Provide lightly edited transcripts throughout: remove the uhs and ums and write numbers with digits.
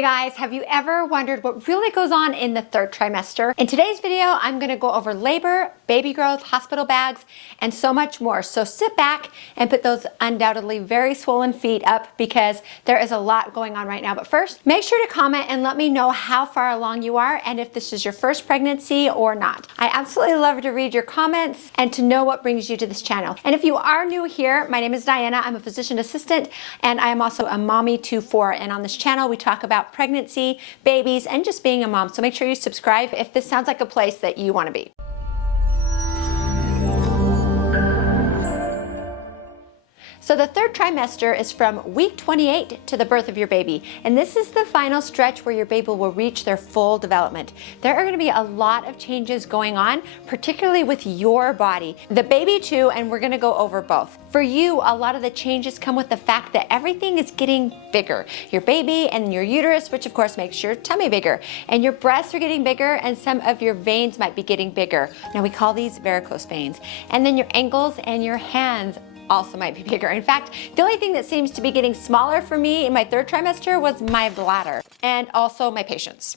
Hey guys, have you ever wondered what really goes on in the third trimester? In today's video, I'm gonna go over labor, baby growth, hospital bags, and so much more. So sit back and put those undoubtedly very swollen feet up because there is a lot going on right now. But first, make sure to comment and let me know how far along you are and if this is your first pregnancy or not. I absolutely love to read your comments and to know what brings you to this channel. And if you are new here, my name is Diana. I'm a physician assistant and I am also a mommy to 4. And on this channel, we talk about pregnancy, babies, and just being a mom. So make sure you subscribe if this sounds like a place that you want to be. So the third trimester is from week 28 to the birth of your baby. And this is the final stretch where your baby will reach their full development. There are going to be a lot of changes going on, particularly with your body. The baby too, and we're going to go over both. For you, a lot of the changes come with the fact that everything is getting bigger. Your baby and your uterus, which of course makes your tummy bigger. And your breasts are getting bigger and some of your veins might be getting bigger. Now we call these varicose veins. And then your ankles and your hands also might be bigger. In fact, the only thing that seems to be getting smaller for me in my third trimester was my bladder and also my patience.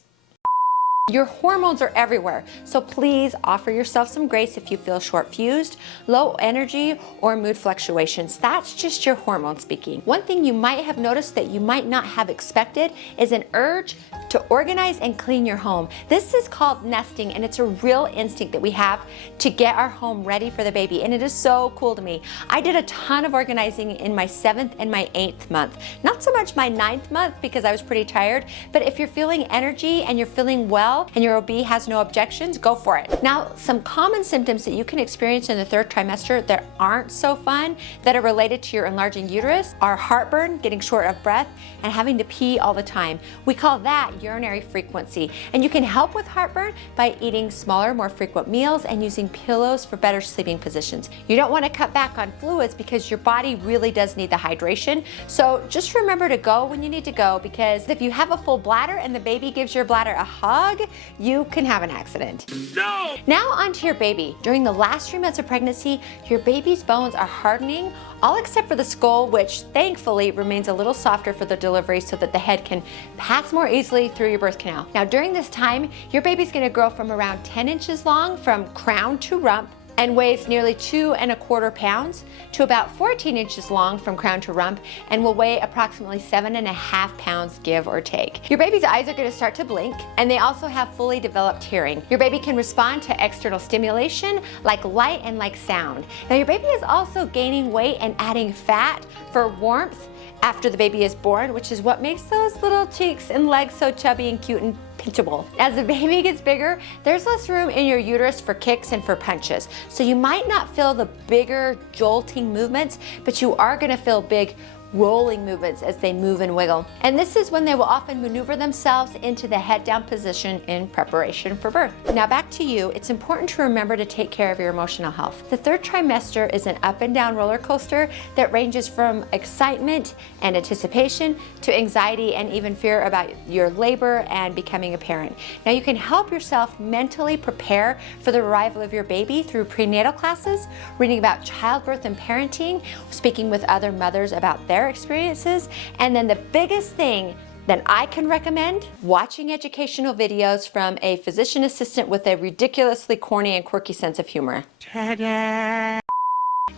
Your hormones are everywhere, so please offer yourself some grace if you feel short-fused, low energy, or mood fluctuations. That's just your hormones speaking. One thing you might have noticed that you might not have expected is an urge to organize and clean your home. This is called nesting, and it's a real instinct that we have to get our home ready for the baby, and it is so cool to me. I did a ton of organizing in my 7th and my 8th month. Not so much my 9th month because I was pretty tired, but if you're feeling energy and you're feeling well, and your OB has no objections, go for it. Now, some common symptoms that you can experience in the third trimester that aren't so fun, that are related to your enlarging uterus, are heartburn, getting short of breath, and having to pee all the time. We call that urinary frequency. And you can help with heartburn by eating smaller, more frequent meals and using pillows for better sleeping positions. You don't want to cut back on fluids because your body really does need the hydration. So just remember to go when you need to go, because if you have a full bladder and the baby gives your bladder a hug, you can have an accident. No! Now onto your baby. During the last 3 months of pregnancy, your baby's bones are hardening, all except for the skull, which thankfully remains a little softer for the delivery so that the head can pass more easily through your birth canal. Now during this time, your baby's gonna grow from around 10 inches long from crown to rump, and weighs nearly 2¼ pounds to about 14 inches long from crown to rump, and will weigh approximately 7½ pounds, give or take. Your baby's eyes are going to start to blink, and they also have fully developed hearing. Your baby can respond to external stimulation like light and like sound. Now your baby is also gaining weight and adding fat for warmth after the baby is born, which is what makes those little cheeks and legs so chubby and cute and pinchable. As the baby gets bigger, there's less room in your uterus for kicks and for punches. So you might not feel the bigger jolting movements, but you are gonna feel big rolling movements as they move and wiggle. And this is when they will often maneuver themselves into the head down position in preparation for birth. Now back to you, it's important to remember to take care of your emotional health. The third trimester is an up and down roller coaster that ranges from excitement and anticipation to anxiety and even fear about your labor and becoming a parent. Now you can help yourself mentally prepare for the arrival of your baby through prenatal classes, reading about childbirth and parenting, speaking with other mothers about their experiences, and then the biggest thing that I can recommend, watching educational videos from a physician assistant with a ridiculously corny and quirky sense of humor. Ta-da!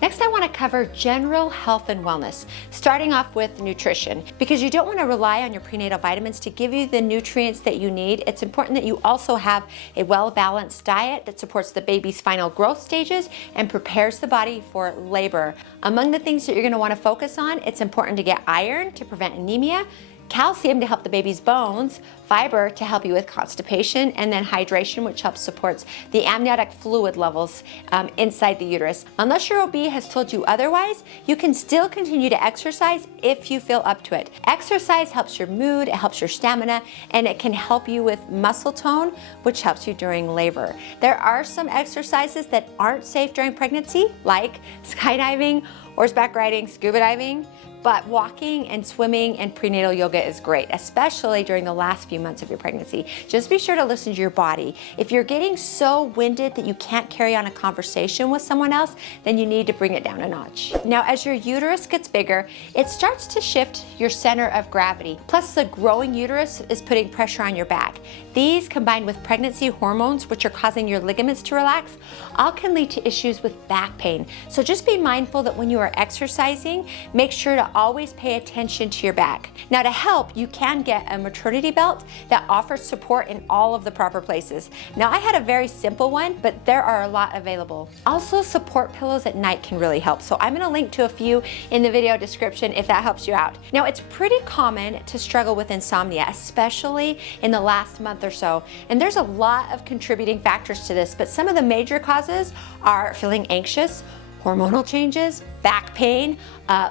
Next, I want to cover general health and wellness, starting off with nutrition. Because you don't want to rely on your prenatal vitamins to give you the nutrients that you need, it's important that you also have a well-balanced diet that supports the baby's final growth stages and prepares the body for labor. Among the things that you're going to want to focus on, it's important to get iron to prevent anemia, calcium to help the baby's bones, fiber to help you with constipation, and then hydration, which helps supports the amniotic fluid levels inside the uterus. Unless your OB has told you otherwise, you can still continue to exercise if you feel up to it. Exercise helps your mood, it helps your stamina, and it can help you with muscle tone, which helps you during labor. There are some exercises that aren't safe during pregnancy, like skydiving, horseback riding, scuba diving. but walking and swimming and prenatal yoga is great, especially during the last few months of your pregnancy. Just be sure to listen to your body. If you're getting so winded that you can't carry on a conversation with someone else, then you need to bring it down a notch. Now, as your uterus gets bigger, it starts to shift your center of gravity. Plus, the growing uterus is putting pressure on your back. These, combined with pregnancy hormones, which are causing your ligaments to relax, all can lead to issues with back pain. So just be mindful that when you are exercising, make sure to always pay attention to your back. Now, to help, you can get a maternity belt that offers support in all of the proper places. Now, I had a very simple one, but there are a lot available. Also, support pillows at night can really help. So I'm gonna link to a few in the video description if that helps you out. Now, it's pretty common to struggle with insomnia, especially in the last month or so. And there's a lot of contributing factors to this, but some of the major causes are feeling anxious, hormonal changes, back pain,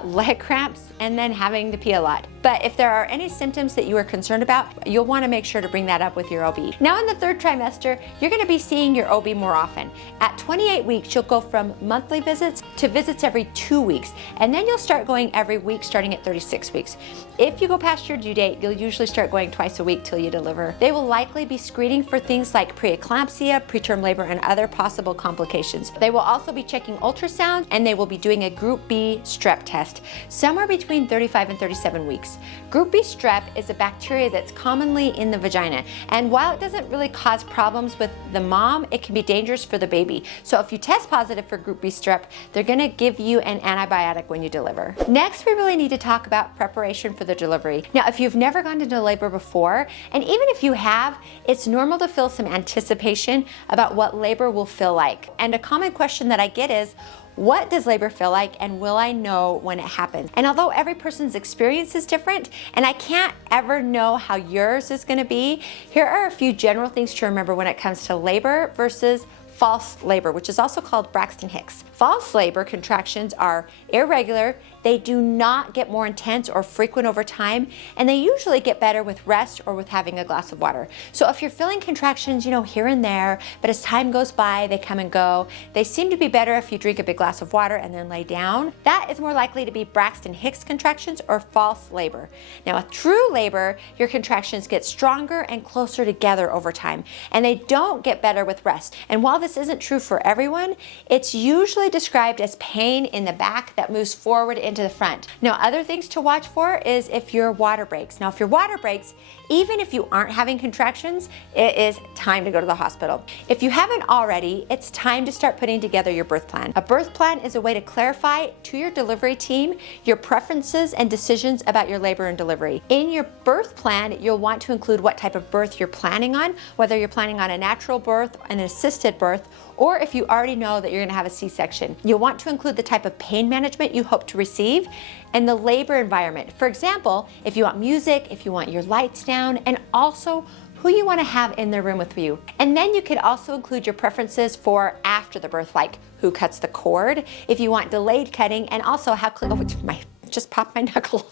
leg cramps, and then having to pee a lot. But if there are any symptoms that you are concerned about, you'll want to make sure to bring that up with your OB. Now, in the third trimester, you're going to be seeing your OB more often. At 28 weeks, you'll go from monthly visits to visits every 2 weeks, and then you'll start going every week starting at 36 weeks. If you go past your due date, you'll usually start going twice a week till you deliver. They will likely be screening for things like preeclampsia, preterm labor, and other possible complications. They will also be checking ultrasound, and they will be doing a Group B strep test, somewhere between 35 and 37 weeks. Group B strep is a bacteria that's commonly in the vagina, and while it doesn't really cause problems with the mom, it can be dangerous for the baby. So if you test positive for Group B strep, they're gonna give you an antibiotic when you deliver. Next, we really need to talk about preparation for the delivery. Now, if you've never gone into labor before, and even if you have, it's normal to feel some anticipation about what labor will feel like. And a common question that I get is, what does labor feel like, and will I know when it happens? And although every person's experience is different, and I can't ever know how yours is gonna be, here are a few general things to remember when it comes to labor versus false labor, which is also called Braxton Hicks. False labor contractions are irregular, they do not get more intense or frequent over time, and they usually get better with rest or with having a glass of water. So if you're feeling contractions, here and there, but as time goes by, they come and go, they seem to be better if you drink a big glass of water and then lay down. That is more likely to be Braxton Hicks contractions or false labor. Now, with true labor, your contractions get stronger and closer together over time, and they don't get better with rest. And while this isn't true for everyone, it's usually described as pain in the back that moves forward into the front. Now, other things to watch for is if your water breaks. Now, if your water breaks, even if you aren't having contractions, it is time to go to the hospital. If you haven't already, it's time to start putting together your birth plan. A birth plan is a way to clarify to your delivery team your preferences and decisions about your labor and delivery. In your birth plan, you'll want to include what type of birth you're planning on, whether you're planning on a natural birth, an assisted birth, or if you already know that you're gonna have a C-section. You'll want to include the type of pain management you hope to receive and the labor environment. For example, if you want music, if you want your lights down, and also who you want to have in the room with you. And then you could also include your preferences for after the birth, like who cuts the cord, if you want delayed cutting, and also how just popped my knuckle.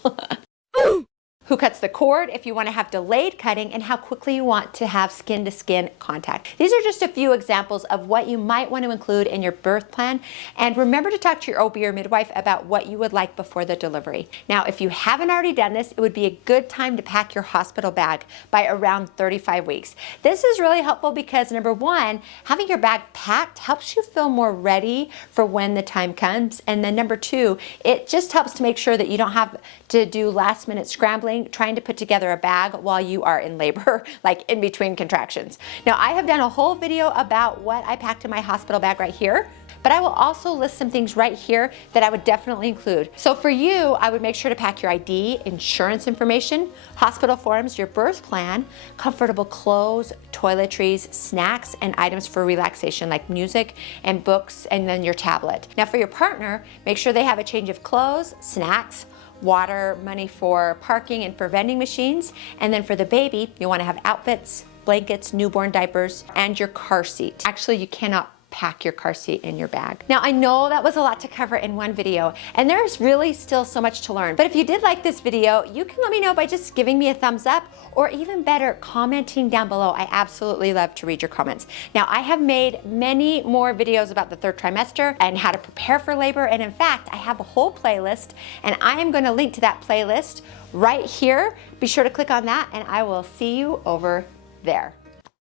Who cuts the cord, if you want to have delayed cutting, and how quickly you want to have skin-to-skin contact. These are just a few examples of what you might want to include in your birth plan. And remember to talk to your OB or midwife about what you would like before the delivery. Now, if you haven't already done this, it would be a good time to pack your hospital bag by around 35 weeks. This is really helpful because, number one, having your bag packed helps you feel more ready for when the time comes. And then number two, it just helps to make sure that you don't have to do last-minute scrambling trying to put together a bag while you are in labor, like in between contractions. Now, I have done a whole video about what I packed in my hospital bag right here, but I will also list some things right here that I would definitely include. So for you, I would make sure to pack your ID, insurance information, hospital forms, your birth plan, comfortable clothes, toiletries, snacks, and items for relaxation like music and books, and then your tablet. Now for your partner, make sure they have a change of clothes, snacks, water, money for parking and for vending machines. And then for the baby, you want to have outfits, blankets, newborn diapers, and your car seat. Actually, you cannot pack your car seat in your bag. Now, I know that was a lot to cover in one video, and there's really still so much to learn. But if you did like this video, you can let me know by just giving me a thumbs up, or even better, commenting down below. I absolutely love to read your comments. Now, I have made many more videos about the third trimester and how to prepare for labor, and in fact, I have a whole playlist, and I am going to link to that playlist right here. Be sure to click on that, and I will see you over there.